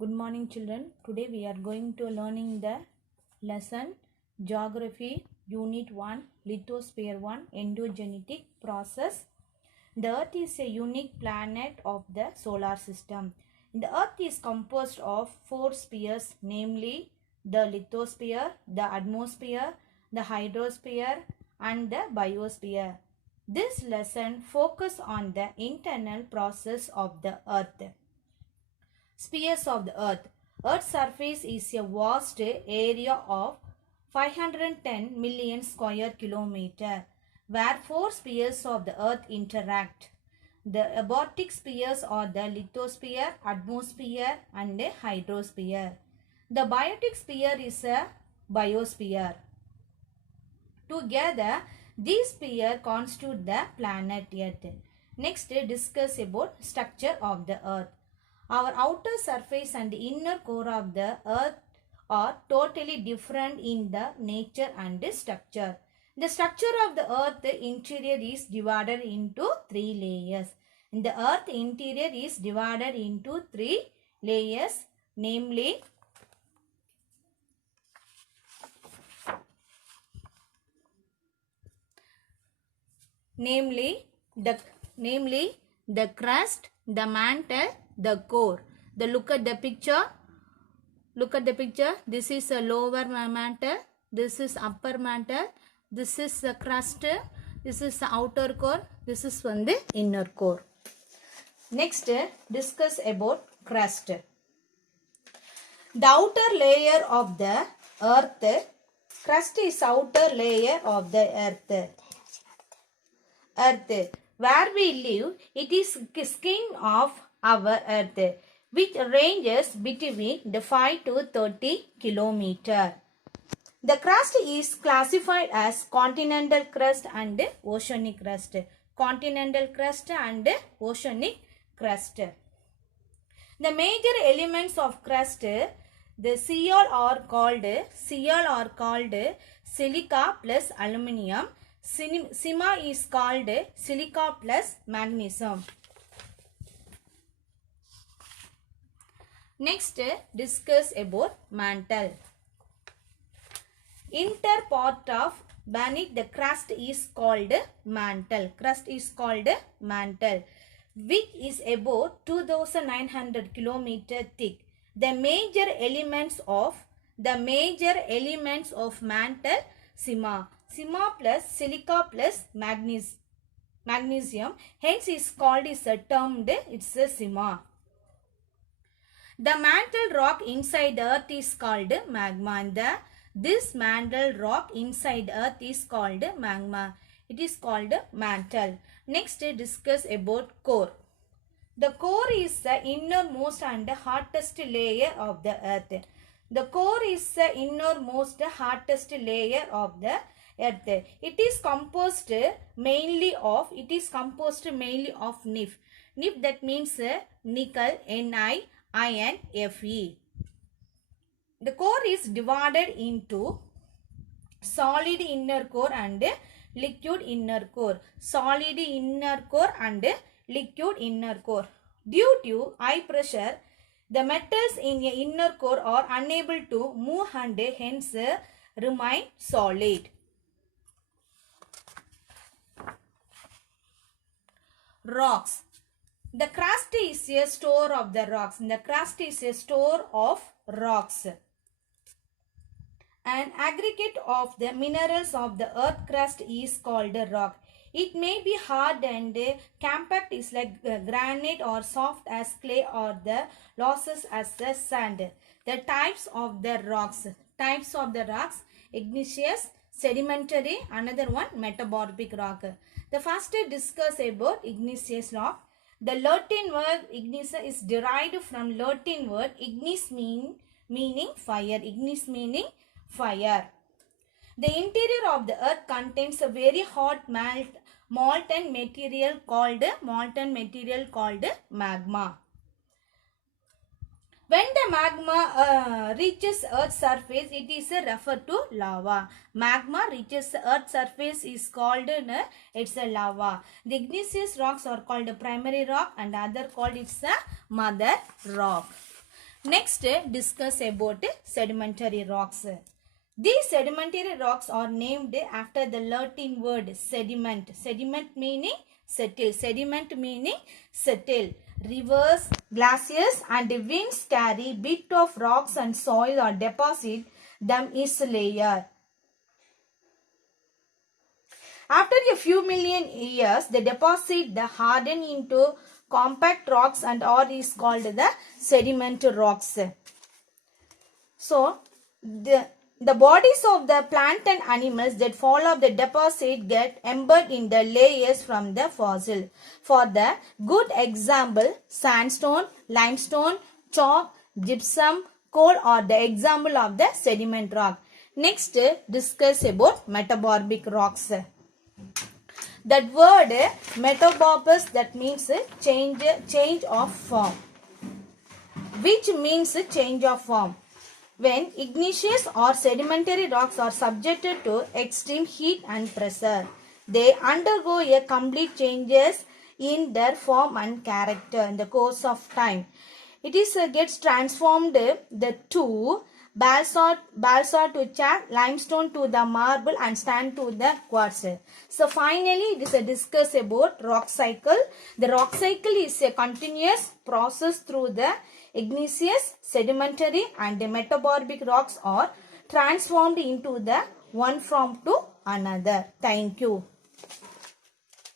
Good morning children. Today we are going to learning the lesson Geography Unit 1 Lithosphere 1 Endogenetic Process. The Earth is a unique planet of the solar system. The Earth is composed of four spheres, namely the lithosphere, the atmosphere, the hydrosphere and the biosphere. This lesson focuses on the internal process of the Earth. Spheres of the Earth. Earth's surface is a vast area of 510 million square kilometer, where four spheres of the Earth interact. The abortic spheres are the lithosphere, atmosphere and hydrosphere. The biotic sphere is a biosphere. Together, these spheres constitute the planet Earth. Next, discuss about structure of the Earth. Our outer surface and inner core of the Earth are totally different in the nature and structure. The structure of the Earth interior is divided into three layers. The Earth interior is divided into three layers, namely the crust, the mantle, the core. Look at the picture. This is a lower mantle. This is upper mantle. This is the crust. This is the outer core. This is from the inner core. Next, discuss about crust. The outer layer of the earth. Crust is outer layer of the earth. Where we live, it is skin of our earth, which ranges between the 5 to 30 kilometer. The crust is classified as continental crust and oceanic crust. Continental crust and oceanic crust. The major elements of crust, the Cl are called silica plus aluminium. Sima is called silica plus magnesium. Next, discuss about mantle. Inner part of beneath the crust is called mantle. Which is about 2,900 km thick. The major elements of mantle, Sima plus silica plus magnesium, hence is called termed it's a Sima. The mantle rock inside earth is called magma, and this mantle rock inside earth is called magma. It is called mantle. Next, discuss about core. The core is the innermost and hottest layer of the earth. The core is the innermost hottest layer of the earth. It is composed mainly of NiF. NiF, that means nickel, Ni, iron, Fe. The core is divided into solid inner core and liquid inner core. Solid inner core and liquid inner core. Due to high pressure, the metals in the inner core are unable to move and hence remain solid. Rocks. The crust is a store of the rocks. An aggregate of the minerals of the earth crust is called a rock. It may be hard and compact is like granite or soft as clay or the losses as the sand. The types of the rocks. Igneous, sedimentary, another one metamorphic rock. The first discuss about igneous rock. The Latin word igneous is derived from Latin word ignis meaning fire. The interior of the earth contains a very hot molten material called magma. When the magma reaches earth's surface, it is referred to lava. Magma reaches earth's surface is called it's a lava. The igneous rocks are called primary rock and other called it's a mother rock. Next, discuss about sedimentary rocks. These sedimentary rocks are named after the Latin word sediment. Sediment meaning settle. Sediment meaning settle. Rivers, glaciers and winds carry bit of rocks and soil or deposit them is layer. After a few million years, they deposit the harden into compact rocks and or is called the sediment rocks. So, the bodies of the plant and animals that fall off the deposit get embedded in the layers from the fossil. For the good example, sandstone, limestone, chalk, gypsum, coal are the example of the sediment rock. Next, discuss about metamorphic rocks. That word metamorphosis, that means change of form. Which means change of form. When igneous or sedimentary rocks are subjected to extreme heat and pressure, they undergo a complete changes in their form and character in the course of time. It is gets transformed the two basalt to chalk, limestone to the marble and sand to the quartz. So finally, it is a discuss about rock cycle. The rock cycle is a continuous process through the igneous, sedimentary and the metamorphic rocks are transformed into the one form to another. Thank you.